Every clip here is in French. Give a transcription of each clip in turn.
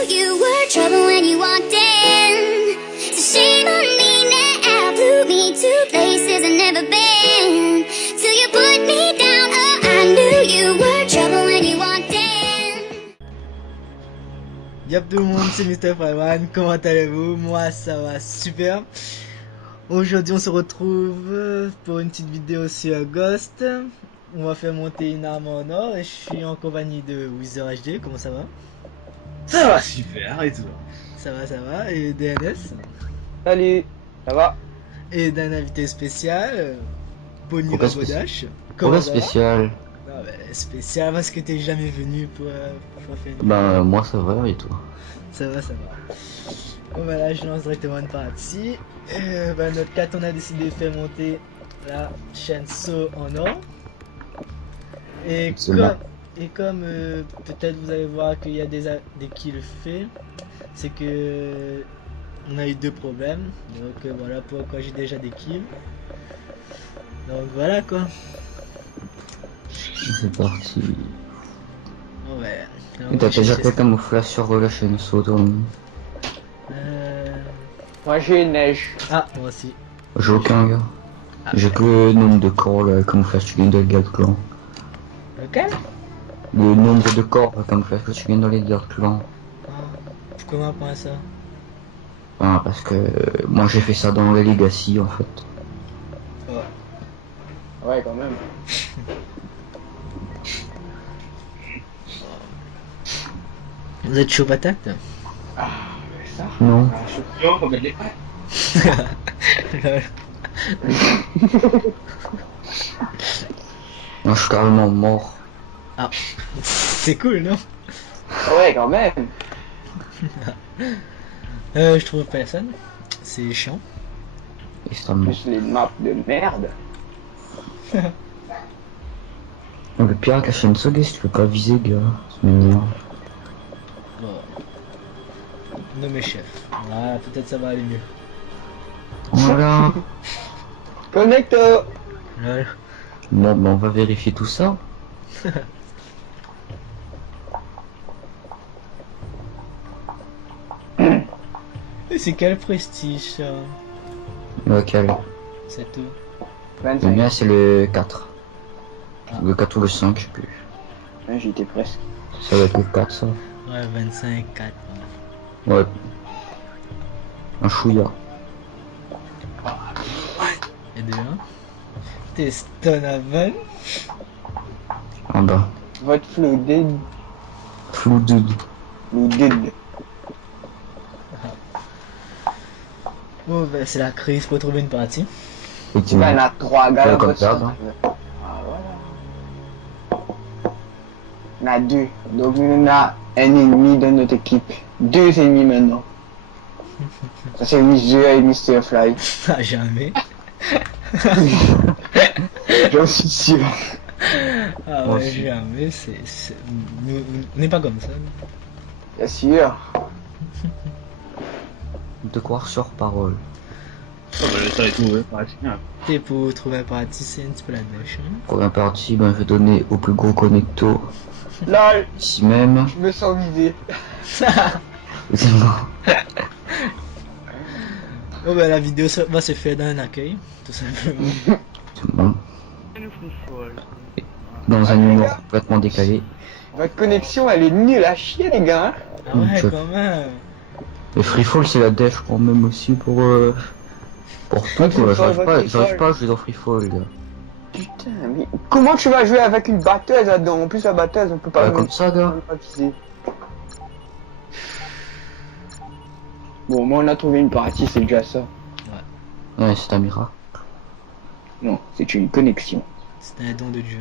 knew you were trouble when you walked in. So shame on me now, blew me to places I've never been. Till you put me down, oh, I knew you were trouble when you walked in. Yep tout le monde, c'est Mr. Fryman, comment allez-vous? Moi ça va super. Aujourd'hui on se retrouve pour une petite vidéo sur Ghost. On va faire monter une arme en or et je suis en compagnie de Wither HD, comment ça va? Ça va super et tout. Ça va, et DNS. Salut, ça va? Et d'un invité spécial, Bonnie Pourquoi Rabodash. Pourquoi ça va? spécial? Non, spécial parce que t'es jamais venu pour faire une Ben moi ça va et toi? Ça va. Bon bah là je lance directement une partie. Notre 4 on a décidé de faire monter la chaîne So en or. Et comme peut-être vous allez voir qu'il y a des qui le fait, c'est que on a eu deux problèmes. Donc voilà pourquoi j'ai déjà des kills. Donc voilà quoi. C'est parti. Bon, ouais. Alors, Et t'as moi, je déjà sais fait ça. camouflage sur la chaîne So toi? Moi j'ai une neige. Ah moi aussi. J'ai aucun gars. Ah, J'ai que le nombre de corps là, camouflage tu gagnes dans les Dark Clans. lequel? Le nombre de corps camouflage que tu gagnes dans les Dark Clans. Ah, pourquoi on apprend ça? Ah, parce que moi j'ai fait ça dans les Legacy en fait. Oh. Ouais, quand même. Vous êtes chaud patate? Ah, mais ça. Non. Je suis pion comme elle est prête. Lol. Moi je suis carrément mort. Ah, c'est cool, non? Ouais, quand même. Je trouve personne. C'est chiant. Extrêmement. Plus les maps de merde. Le pire avec la chaîne So, guess, tu peux pas viser gars. C'est mignon. Bon. Nommé chef. Ah, peut-être ça va aller mieux. Voilà. Connecte. Lol. Bon, ben on va vérifier tout ça. Et c'est quel prestige ça? Lequel? C'est tout. Le 25. mien c'est le 4. Ah. Le 4 ou le 5, je sais plus. Ouais, j'y étais presque. Ça va être le 4 ça. Ouais, 25, 4. Ouais. Un chouïa. Et de 1. T'es stun à 20. En bas. Votre flooded. Flooded. Flooded. Bon, bah, c'est la crise pour trouver une partie. Il y en a 3 gars Ouais, dans comme votre ça, stand. hein. Ah, voilà. Il y en a 2. Donc, on a un ennemi dans notre équipe. 2 ennemis maintenant. Ça, c'est Wizard et Mr. Fly. Ah, jamais. J'en suis sûr. Ah Moi ouais, aussi. jamais. On n'est pas comme ça. Bien sûr. De croire sur parole. Ça va être mauvais, pareil. T'es pour trouver un partie, c'est un petit peu la dèche. Hein? Première partie, ben, je vais donner au plus gros connecto. Là, Ici même. je me sens visé. C'est bon. Oh bah la vidéo va se faire dans un accueil, tout simplement. C'est bon. Dans un humour complètement décalé. Votre connexion, elle est nulle à chier, les gars. Hein. Ah ouais, Je- quand même. Le freefall c'est la def quand même aussi pour tout quoi. J'arrive pas à jouer dans freefall gars. Putain, mais comment tu vas jouer avec une batteuse là-dedans? En plus, la batteuse, on peut pas. Ouais, comme ça gars. on peut pas viser. Bon, moi, on a trouvé une partie, c'est déjà ça. Ouais, c'est un miracle. Non, c'est une connexion. C'est un don de Dieu.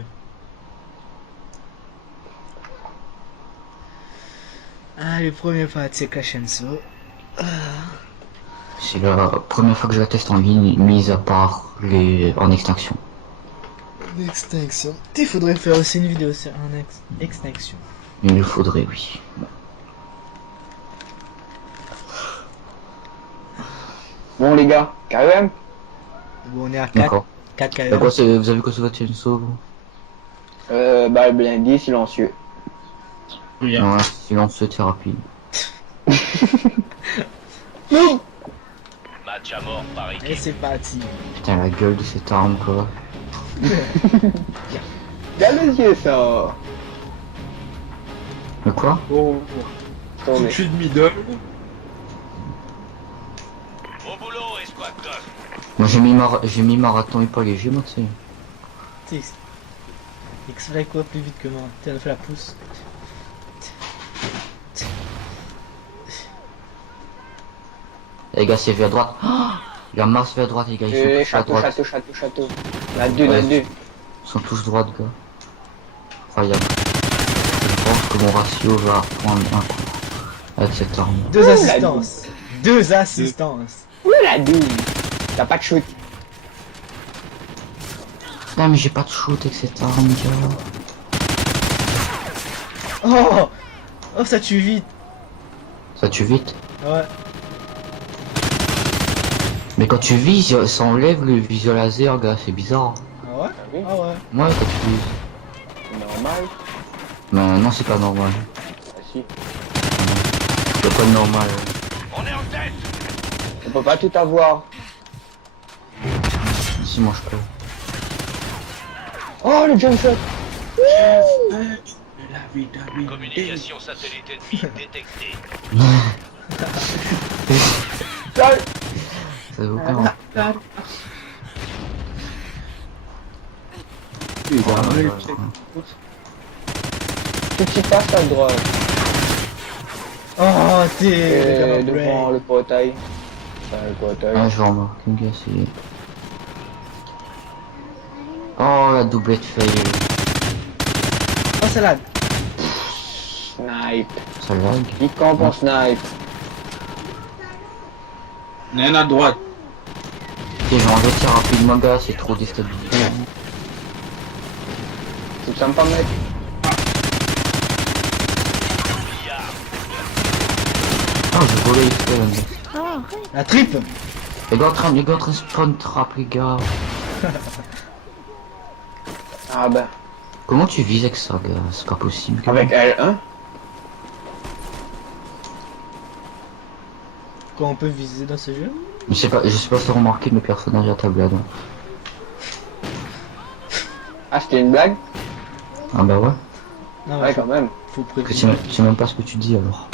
Ah, le premier partie, c'est Kashenso. C'est la première fois que je la teste en ligne, mise à part les en extinction. L'extinction. Il faudrait faire aussi une vidéo sur un extinction. Il le faudrait, oui. Bon, les gars, KM. Bon, on est à 4. D'accord. 4 Bah, KM. quoi, vous avez quoi sur votre chaîne sauve? Bah, blindé, silencieux. Oui, Ouais, silence, c'est rapide. Match à mort par Et équipe. c'est parti. Putain, la gueule de cette arme, quoi. Regarde les yeux, ça. Mais quoi? Oh, tout de Tournez. suite middle. Au boulot, escouade gosse. Moi, j'ai mis marathon et pas léger, moi, tu sais. T'es exprès quoi plus vite que moi. Tiens, on a fait la pousse. Les gars, c'est vers droite. Oh, il y a Mars vers droite, les gars. Ils sont tous à Château, droite. château. La 2, la Ouais. 2. Ils sont tous droite, gars. Incroyable. Je pense que mon ratio va prendre un coup avec cette arme. Deux la assistances. Deux assistances. Ouh, la 2. T'as pas de shoot. Non, mais j'ai pas de shoot avec cette arme, gars. Oh. Oh, ça tue vite. Ça tue vite. Ouais. Mais quand tu vises, ça enlève le visual laser, gars. C'est bizarre. Ah ouais? Ah oui, Ah ouais. Ouais, quand tu vises. c'est normal. Mais non, c'est pas normal. Ah si. C'est pas normal. On est en tête. On peut pas tout avoir. Si, moi je peux. Oh, le jump shot. La vitamine D. Communication satellite ennemie détectée. Ça, Ça vaut pas. tu passes à droite. Oh, t'es Devant le portail. Enfin, le portail. Ah, je vais remarquer, gars, c'est... Oh, la doublette fail. Oh, salade. Snipe. Ça lag. Il campe en snipe. Il y en a à droite. Ok, je vais enlever ça rapidement, gars, c'est trop déstabilisant. Tu te sens pas mettre. Ah, j'ai volé XP, là, gars. La tripe. Les gars en train de spawn trap, les gars. Ah ben. Comment tu vises avec ça, gars? C'est pas possible. gars. Avec L1. Quoi, on peut viser dans ce jeu? Je sais pas si t'as remarqué mes personnages à tablade. Hein. Ah, c'était une blague? Ah bah ouais. Non, Ouais, quand même. faut Que prévenir. tu sais même pas ce que tu dis alors.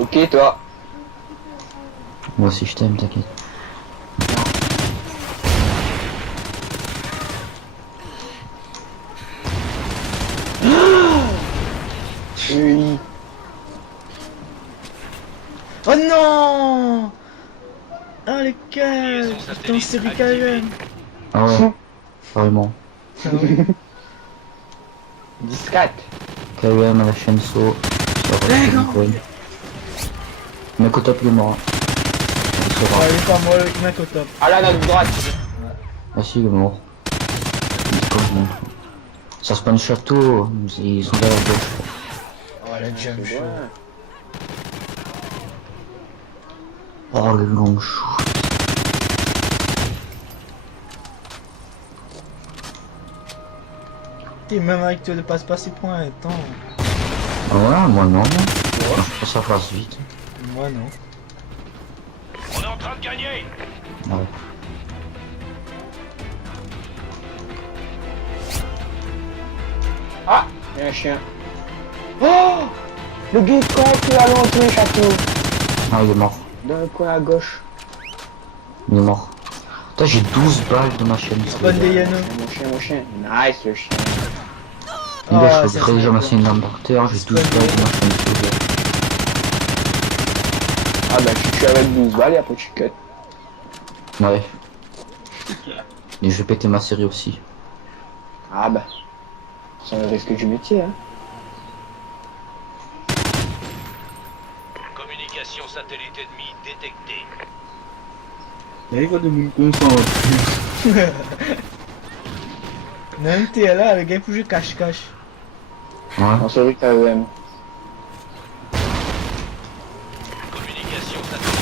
Ok, toi. Moi aussi je t'aime, t'inquiète. Oui. Oh non! Ah, les cœurs! Liaison Putain, satellite c'est activée. KM! Ah ouais. Vraiment. Ah oui. 10-4. KM à la chaîne saut. Mec au top il est mort. Il sera. Ouais, il est pas mort, le mec au top. Ah là, notre droite. Ah si il est mort. Ça spawn château, ils sont derrière la gauche. Oh, la jump C'est shot. bon. Oh le long chou. T'es même avec toi de passe-passe, il prend un temps. Ah ouais, moi non. Je pense que ça passe vite. Moi non. On est en train de gagner. Ouais. Ah, il y a un chien. Oh, le gars campe à l'entrée, château. Ah il est mort. Dans le coin à gauche. Il est mort. Putain j'ai 12 balles de ma chaîne. Spawn des Yano. Mon chien. Nice, le chien. Les gars, je ça, fais déjà c'est ma bien. scène d'embarqueur, j'ai 12 balles de ma chaîne. Ah ben, je suis avec 12 balles et après tu cut. Ouais. Et je vais péter ma série aussi. Ah ben, c'est le risque du métier, hein. Communication satellite ennemie détectée. Là, il va de me concentrer. Même t'es là, le gars il faut jouer cache-cache. Ouais. On se rit KEM. Communication satellite.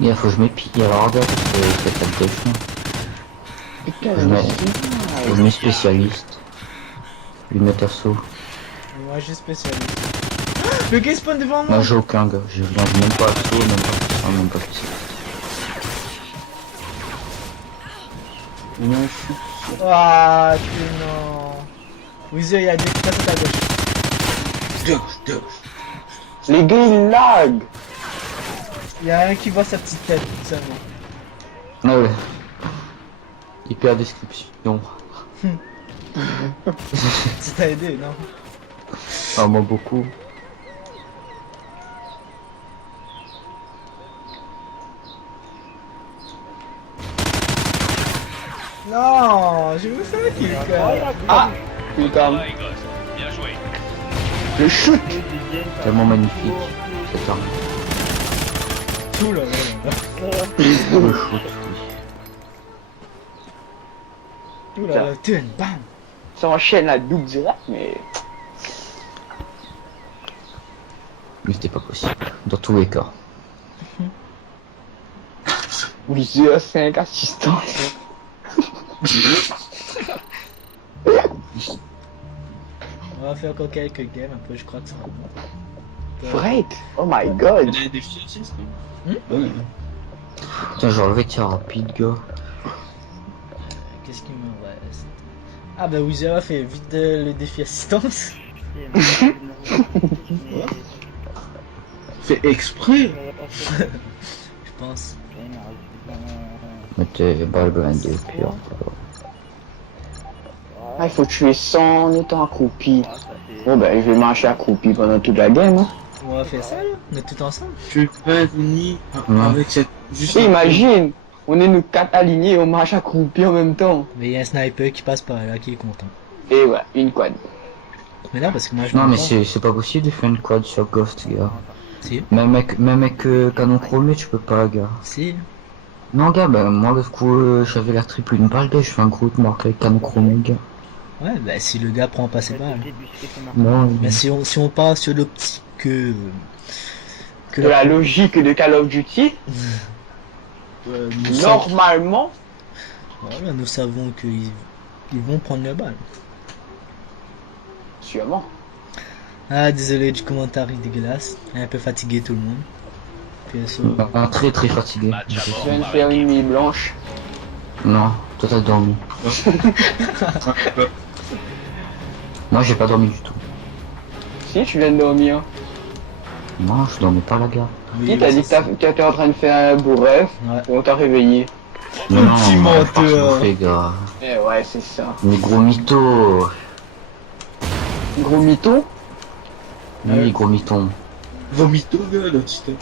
Il faut que je m'épille alors regarde parce que c'est pas de gauche. Putain, Je mets- Faut que je mets spécialiste. Lunettes assaut. Moi j'ai spécialiste. Le gars spawn devant moi. Moi j'ai aucun gars, je mange même pas assaut, même pas ça, même pas ça. On a un chute. Ah, que non. Wizard, il y a deux personnes à ta gauche. Deux. Les gars, ils lag. Il y a un qui voit sa petite tête seulement. Ah ouais. Hyper description. Ça t'a aidé, non? Ah moi beaucoup. Non, je me fais un kill quoi. Ah, putain. Ouais, gosse. Bien joué. Le shoot. Tellement magnifique cette arme. Tout là, là. Le shoot, oui. Tout là, là. Tune, bam. Ça enchaîne la double direct, mais... Mais c'était pas possible. Dans tous les cas. Wizard 5 assistants. On va faire encore quelques games, après je crois que ça sera bon. Fred. Oh my On god. a des filles aussi, ça. Hmm? Ouais. Tiens, j'ai enlevé tir rapide, gars. Qu'est-ce qu'il me reste? Ah bah Wizard a fait vite le défi assistance. Fait exprès. Je pense. Mettez balle blindée, pire. Ah, il faut tuer 100 en étant accroupi. Bon ben, je vais marcher accroupi pendant toute la game. Hein. On va faire ça là, on est tout ensemble. Tu peux venir avec cette. Juste. Imagine, on est nous 4 alignés, on marche accroupi en même temps. Mais il y a un sniper qui passe par là qui est content. Et ouais, une quad. Mais non, parce que moi je Non mais m'entends. c'est pas possible de faire une quad sur Ghost, gars. Si, Même avec canon chromé, tu peux pas, gars. si. Non, gars, bah moi le coup j'avais l'air triple une balle, gars, je fais un gros marque avec canon chromé, gars. Ouais, bah si le gars prend pas ses balles. Non, Mais si on part sur l'optique que De la logique de Call of Duty, nous, normalement, voilà, nous savons qu'ils vont prendre la balle. sûrement. Ah, désolé du commentaire dégueulasse. Un peu fatigué tout le monde. PSO. très très fatigué. Match à Je mort viens de par faire équipe. une nuit blanche. Non, toi t'as dormi. Moi j'ai pas dormi du tout. Si, tu viens de dormir. Non, je dormais pas, la gars. Oui, Si, t'as dit que t'étais en train de faire un beau rêve, Ouais. et on t'a réveillé. Mais non, Petit on va pas menteur. se bouffer, gars. Eh ouais, c'est ça. Mais gros mytho. Gros mytho. Oui, gros mython. Vomito, gars, là, tu t'es.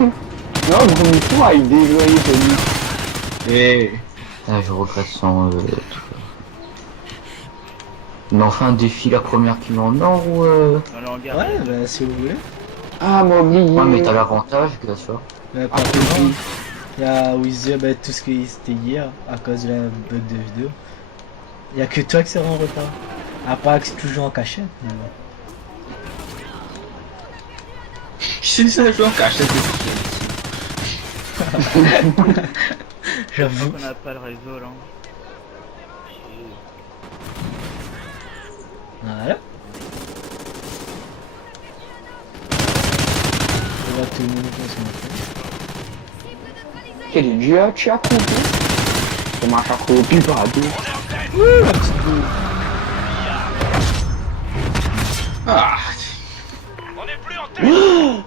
Non, gros mytho a une déjoyée de Eh. Ah, je regrette sans truc. Mais enfin, un défi la première qui met en or ou Ouais, bah si vous voulez. Ah, m'a oublié. Ouais, mais t'as l'avantage, gars, tu vois. Pas vraiment. Il y a Wizard, bah, tout ce qui c'était hier à cause de la bug de vidéo. Il y a que toi qui sera en retard. À part que c'est toujours en cachette. Mais bon. C'est ça, je cache cette J'avoue. On n'a pas le réseau là. Voilà. Je vois tout le monde concentré. Quel dieu tu as accroupi? Tu marches accroupi par deux. La petite boule. Ah. On n'est plus en tête.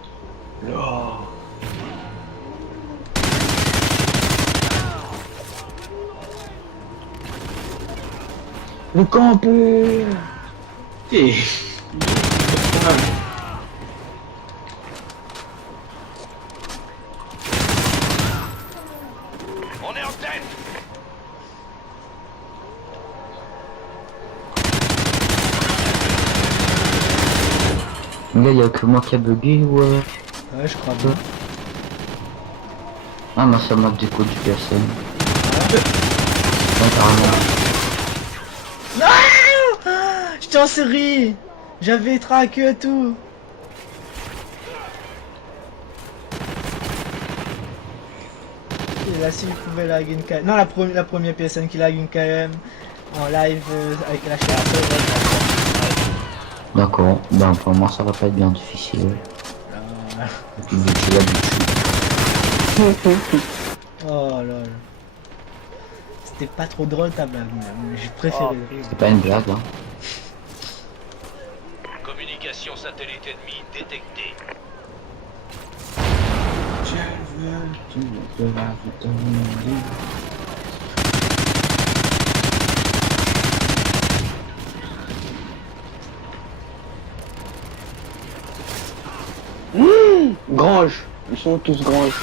Le campeur. Eh. On est en tête. Là, y'a que moi qui a bugué ou Ouais, je crois bien. Ah, moi, ça m'a déco du PSN. Ouais, carrément. Ah, j'étais en série. J'avais traqué et tout. Et là, si vous pouvez lag une KM. Non, la première PSN qui lag une KM en live avec la chaîne. D'accord, ben pour moi ça va pas être bien difficile. Ah. Et puis vu que j'ai l'habitude. Oh là là. C'était pas trop drôle ta blague, mais j'ai préféré le rire. C'est pas une blague, hein. Communication satellite ennemie détectée. Je veux tu de la vitamine D. Grange. Ils sont tous granges.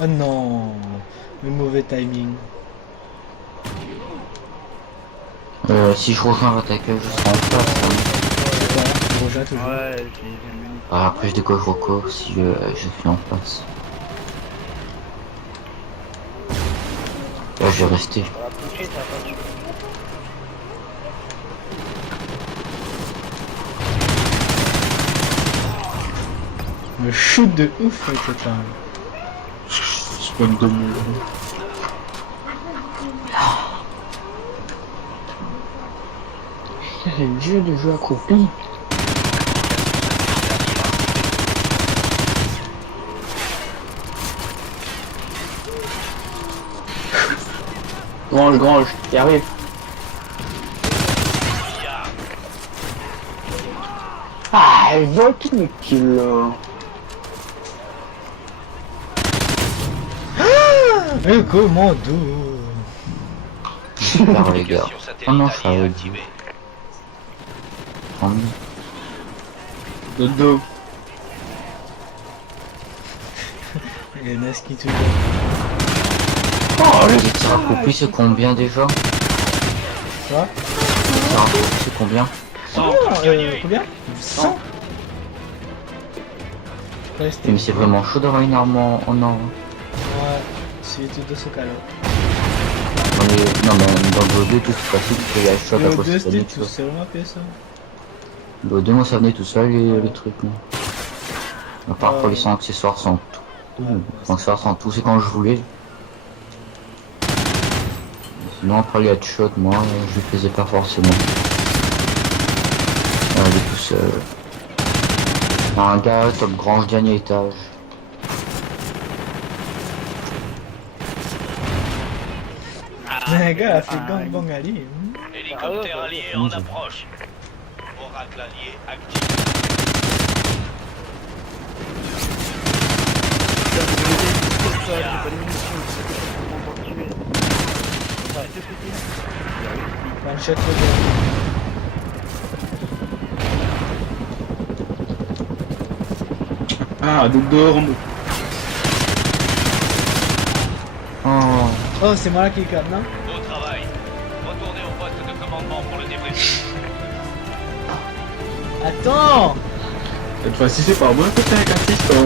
Oh non, le mauvais timing. Si je rejoins votre accueil, je serai en place. Hein. Voilà, Roja toujours. Ouais, j'ai vu. Ah, après je découvre encore si je suis en place. Là je vais rester. Ça va tout de suite, attention. Le shoot de ouf avec cette arme. Spawn de mur. C'est dur de jouer accroupi. Grange, y arrive. Ah, elle vole tout le kill là. Le commando. Super les gars. Communication Oh non, satellite ça alliée va activée. Tant mieux. Dodo. Il y en a ce qui toujours. Oh, Les tirs accroupis c'est combien déjà? Quoi? Les tirs accroupis c'est combien? Combien 100. Ouais, c'était... Mais c'est vraiment chaud d'avoir une arme en or. Ouais, c'est tout de ce cas-là. Non mais dans le 2 tout c'est facile parce qu'il y a le shot à Le 2 poster. c'était tout seul, on a fait ça. Le 2 moi ça venait tout seul les trucs. Moi. À part pour les 100 accessoires sans tout. Les accessoires sans tout c'est quand je voulais. Sinon après les headshots moi je les faisais pas forcément. Il est tout seul. Un gars top grange dernier étage. Le gars a fait gangbang Ali. Hélicoptère allié en approche. Oracle allié actif. J'ai pas les munitions, c'est pour tuer. Ouais, c'est foutu. One shot le gars. Ah, Dodo Rambo. Oh. Oh, c'est moi là qui capte, non? Beau travail. Retournez au poste de commandement pour le débrief. Attends! Cette fois-ci, c'est pas moi que t'as un assistant.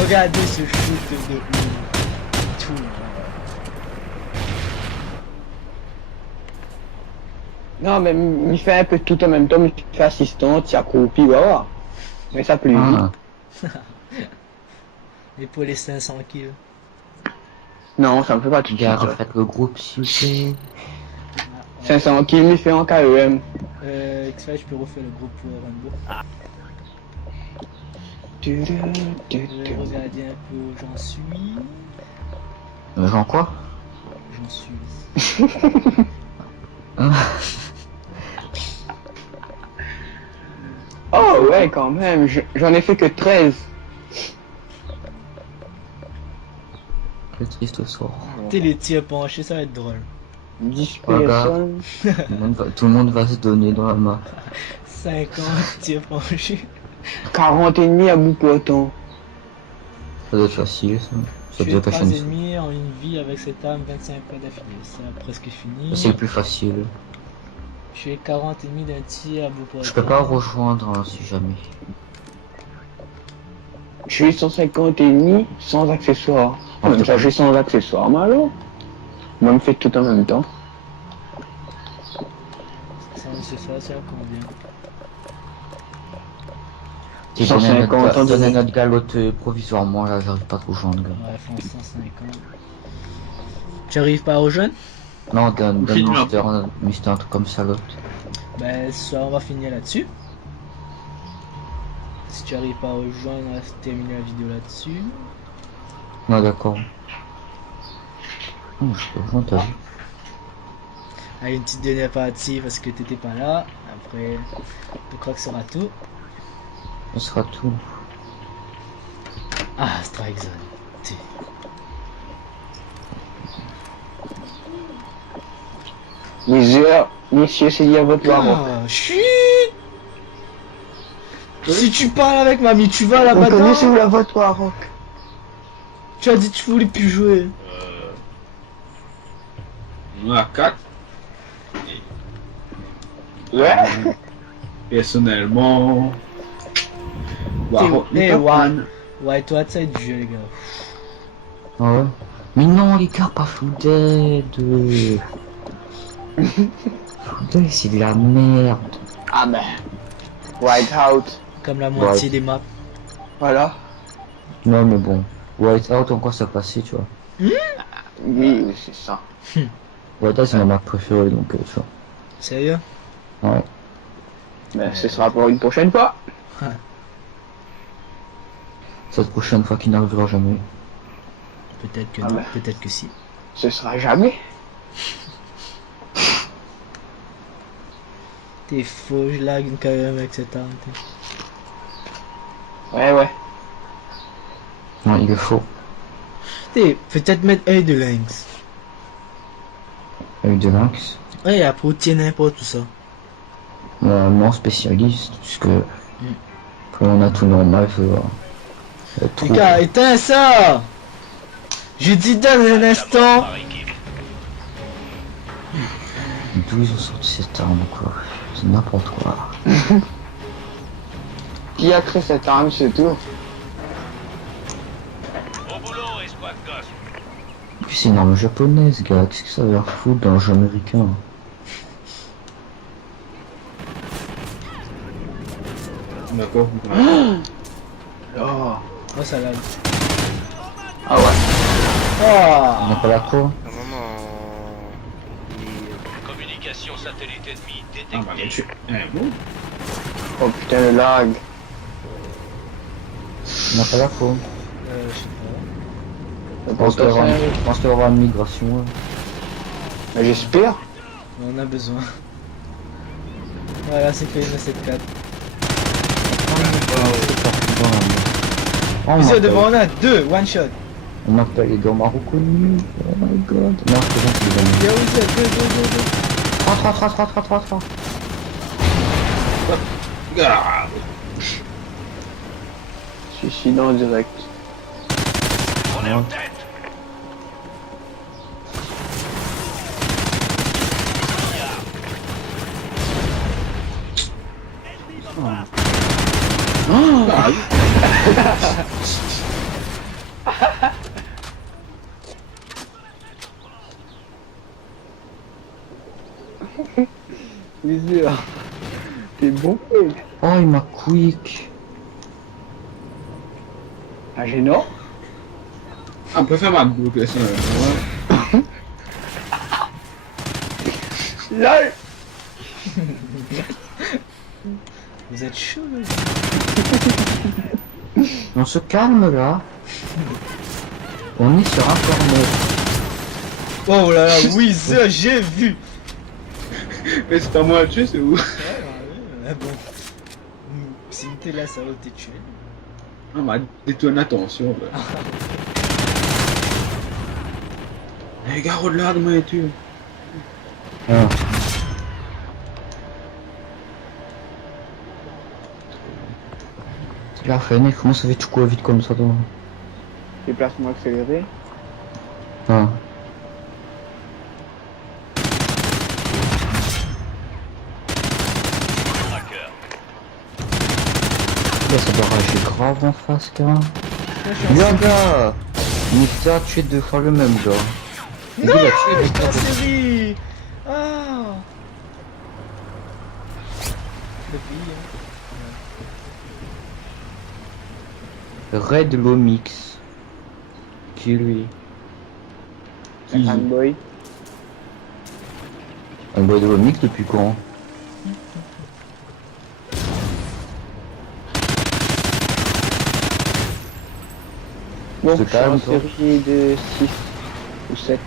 Regardez ce shoot de ouf. Tout. Non, mais il fait un peu tout en même temps, mais il fait assistant, il accroupi, voilà. Mais ça plus vite. Ah. Et pour les 500 kills. Non, ça me fait pas tout de Gars, suite. refaites le groupe s'il vous plaît. 500 kills, il fait en KEM. X-Files, je peux refaire le groupe pour Rainbow. Je vais regarder un peu où j'en suis. Genre quoi? J'en suis. Oh ouais, quand même, j'en ai fait que 13. Quel triste soir. T'es les tirs penchés, ça va être drôle. 10 Regarde. personnes. Tout le monde va se donner dans la map. 50 tirs penchés. 40 ennemis à bout portant. Ça doit être facile ça. Ça Tuer doit être 3 la chaîne. ennemis en une vie avec cette arme 25 fois d'affilée. Ça a presque fini. C'est le plus facile. Tuer 40 ennemis d'un tir à bout portant. Je peux pas rejoindre hein, si jamais. Je suis 150 ennemis sans accessoires. Ah, Même ça, j'ai sans accessoires, mais alors moi, me fait tout en même temps. Ça, c'est ça, c'est à combien? Si 150 donner notre galotte provisoirement, là j'arrive pas trop joindre. Ouais, font 150. Tu arrives pas aux jeunes? Non, donne File-moi. Mister, un truc comme ça l'autre. Ben, ce soir, on va finir là-dessus. Si tu arrives pas à rejoindre, on va terminer la vidéo là-dessus. Ah, d'accord. Oh, je peux voir, t'as vu. Allez, une petite dernière partie parce que t'étais pas là. Après, je crois que ce sera tout. Ce sera tout. Ah, Strike Zone. T'es- Les heures, messieurs, c'est lié à votre Maroc. Ah, chut! Si tu parles avec mamie, tu vas Vous là-bas. connaissez où la vote Maroc? Tu as dit que tu voulais plus jouer. On a 4. Ouais. Personnellement. Maroc Eh, n'est pas ouais. fan. Ouais, toi, tu sais du jeu, les gars. Ah ouais. Mais non, les gars, pas Full Dead. Full Dead, c'est de la merde. Ah ben. Whiteout. Comme la moitié Ouais. des maps. Voilà. Non, mais bon. Whiteout, encore ça passait, tu vois. Oui, c'est ça. Whiteout, c'est ma map préférée, donc, tu vois. Sérieux? Ouais. Mais ce sera pour une prochaine fois. Cette prochaine fois qui n'arrivera jamais. Peut-être que Ah non, bah. peut-être que si. Ce sera jamais. T'es faux, je lag quand même avec cette arme. Ouais, ouais. Non, il est faux. T'es peut-être mettre œil de lynx. Avec de lynx. Ouais, après, tiens n'importe tout ça. Non spécialiste, puisque. Après, on a tout normal, faut voir. Les gars, éteins ça! Je dis dans un instant. Par équipe. D'où ils ont sorti cette arme, quoi. C'est n'importe quoi. Qui a créé cette arme, c'est tout. Au boulot, escouade gosse. Et puis c'est une arme japonaise, gars. Qu'est-ce que ça veut faire foutre dans le jeu américain? D'accord. Oh. Oh, ça lag. Ah ouais. On Ah! n'a pas la cour? Normalement, Communication satellite ennemie Ah bah, mais détectée. bon. Oh putain, le lag. On n'a pas la cour. Je sais pas. Le Je pense qu'il va y avoir potentiel. je pense qu'il va y avoir une migration. Ouais. Mais j'espère. On a besoin. Voilà, c'est fait une 7-4. Oh, Visio devant, on a deux, one shot. On m'appelle les gars, on m'a reconnu. Oh my god. Non, c'est bon, c'est bon. Viens, Visio, deux. 3. Ah, Suicide en direct. On est en tête. Visio. T'es bon, mec. Oh, il m'a quick. Ah, gênant. on peut faire ma boucle, ça. Ouais. LOL. Vous êtes chaud, là. On se calme là. On est sur un corner. Oh là là, oui, ça, j'ai vu. Mais c'est à moi de tuer, c'est où? Mais bon. Si t'es là, ça va te tuer. Ah, ma détonation, là. Les gars, au-delà de moi et tu. Ah. C'est la fin, comment ça fait tout quoi vite comme ça toi? Déplacement accéléré. Ah. Tracker. Là, ça doit rager grave en face, gars. Bien, gars! Nita a tué 2 fois le même, gars. Non, Il a tué je deux suis fois en le- série. Ah. Le pays, Red Lomix. Qui lui? Un fanboy. Un boy de Lomix depuis quand? Bon, Se je suis en calme, toi. série de 6 ou 7.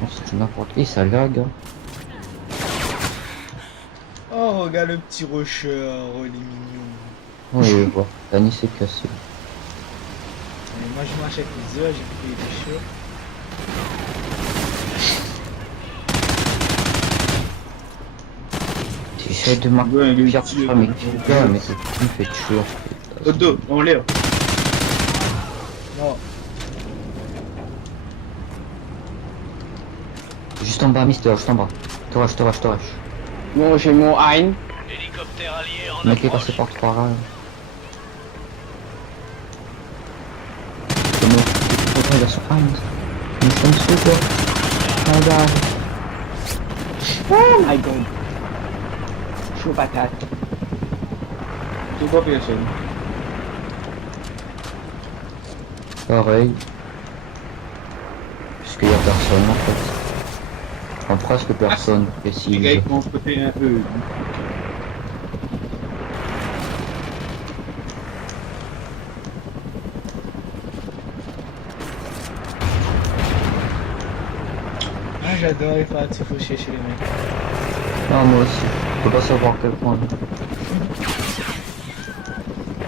Non, c'est n'importe qui, ça lag. Hein. Oh, regarde le petit rocher, oh, il est mignon. Oui, je vois. Dani s'est cassé. Et moi, je m'achète les œufs, j'ai pris des cheveux. J'essaie de marquer Ouais, il est pire dessus. sur mes gars, mais c'est qui me fait tuer en fait. Odo, en l'air. Non, Juste en bas, Mister, juste en bas. Je te rush. Bon, j'ai mon Hein. Hélicoptère allié en Le mec est approche. passé par trois là. C'est bon. Pourquoi il a son Heinz? Nous sommes sous quoi? Regarde. Oh my god. Chaud patate. C'est pas personne. Pareil. Puisqu'il y a personne en fait. Enfin presque personne Les gars, précise. ils vont se côté un peu. ah, j'adore les parties fauchées chez les mecs. Ah moi aussi. Je peux pas savoir quel point.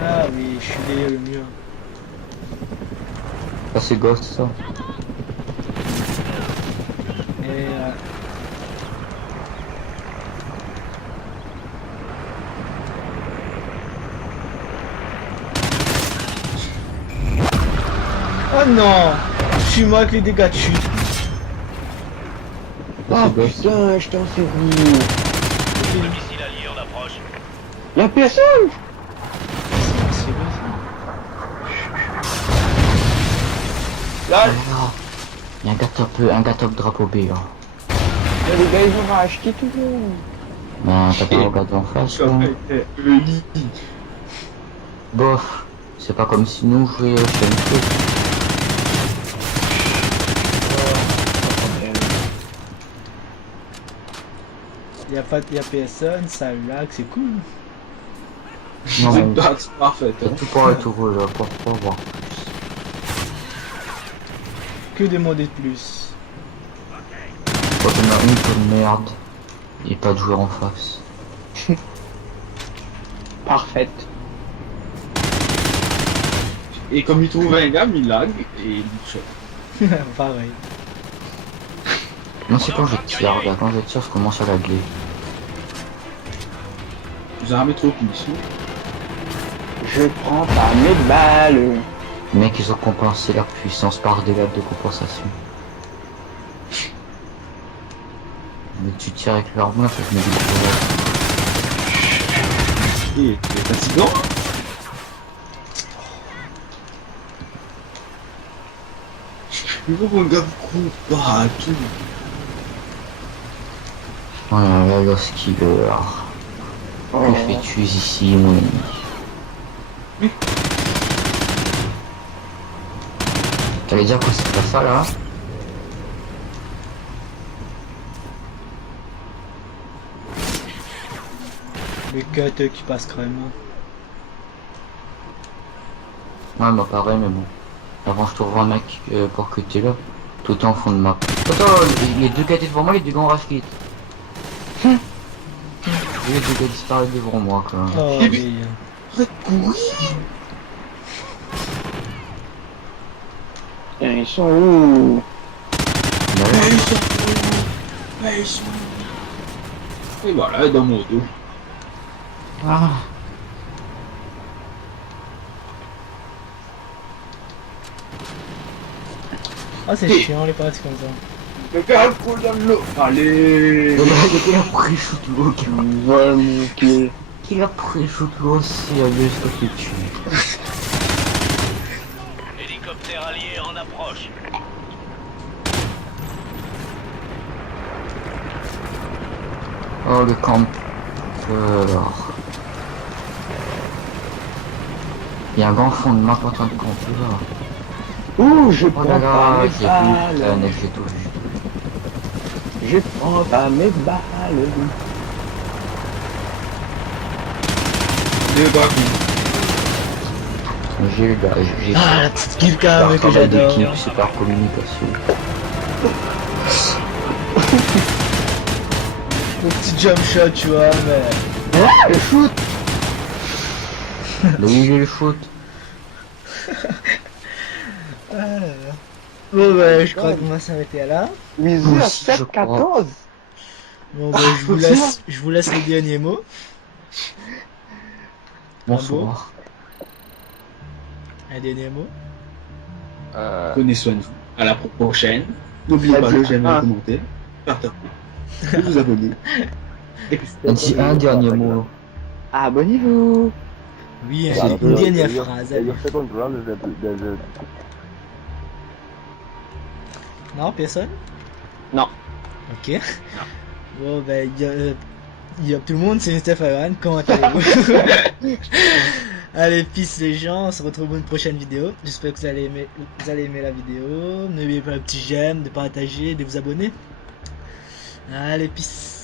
Ah oui, je suis derrière le mur. Ça c'est Ghost ça. Et oh non, je suis moi avec les dégâts de chute. Ça Oh c'est Ghost. putain, je t'en fais rire. Le missile allié en approche. Y'a personne. C'est bon Là, Ah, il y a un gars top drapeau B là. y'a des gars, ils ont racheté tout le monde. Non, t'as pas regardé en face Ça quoi. va être lit. Bof, c'est pas comme si nous jouions chez une truc. ça. Y'a personne, ça lag, c'est cool. Non, C'est mais pas parfait. c'est tout pareil tout rouge là, pour voir. Que demander de plus? Quand on a une peu de merde, et pas de joueur en face. Parfaite. Et comme il trouve un gars, il lag et il shot. Pareil. Moi c'est quand je tire, regarde, quand je tire je commence à laguer. Vous avez trop ici. Je prends pas mes balles. Les mecs ils ont compensé leur puissance par des lags de compensation. Mais tu tires avec leur main, ça te met du Et c'est fatigant. Il faut qu'on regarde partout. Oh là là, le skiller. Oh. Que fais-tu ici, mon ami? Oui. T'allais dire que c'est pas ça là? Le cut qui passe crème. Ouais, bah pareil, mais bon. Avant, je trouve un mec pour que t'es là, tout en fond de map. Attends, les deux gars étaient devant moi, les deux gars ont rush kit. Les deux gars disparaissent devant moi, quand même. Oh oui. Arrête de courir. Tiens, ils sont où? Bah ouais. Ils sont où? Ils sont où? Et voilà, dans mon dos. Ah. Ah, c'est Et- chiant les parties comme ça. Quelqu'un coule dans l'eau. Allez. Le gars qui a pris shoot l'eau, Vol mon pied. qui a pris shoot l'eau, sérieux, ce que tu tues. Hélicoptère allié en approche. Oh, le camp. Alors. Il y a un grand fond de map en train de camper là. Ouh, je Oh prends là pas là, mes j'ai vu. balles. J'ai tout vu. Je prends pas mes balles. Deux gars qui. J'ai eu gars, j'ai Ah, la petite kill quand même que travail j'adore. d'équipe, c'est par communication. Le petit jump shot, tu vois, mais... Ah, le shoot! Oui, j'ai le foot. Ah. Bon, bah, je crois qu'on va s'arrêter là. Wizzy à Aussi, je 7-14. Bon, bah, je vous laisse les derniers mots. Bonsoir. Un dernier mot. Prenez soin de vous. À la prochaine. N'oubliez pas de j'aime, Ah. commenter, partager, de vous abonner. Et puis, On dit un dernier mot. Abonnez-vous. Oui, Yeah, une dernière phrase. allez. Your second round is the Non, personne? Non. Ok. Bon, ben, il y a tout le monde, c'est Mr. Farhan. Comment allez-vous? Allez, peace les gens, on se retrouve pour une prochaine vidéo. J'espère que vous allez aimer la vidéo. N'oubliez pas le petit j'aime, de partager, de vous abonner. Allez, peace.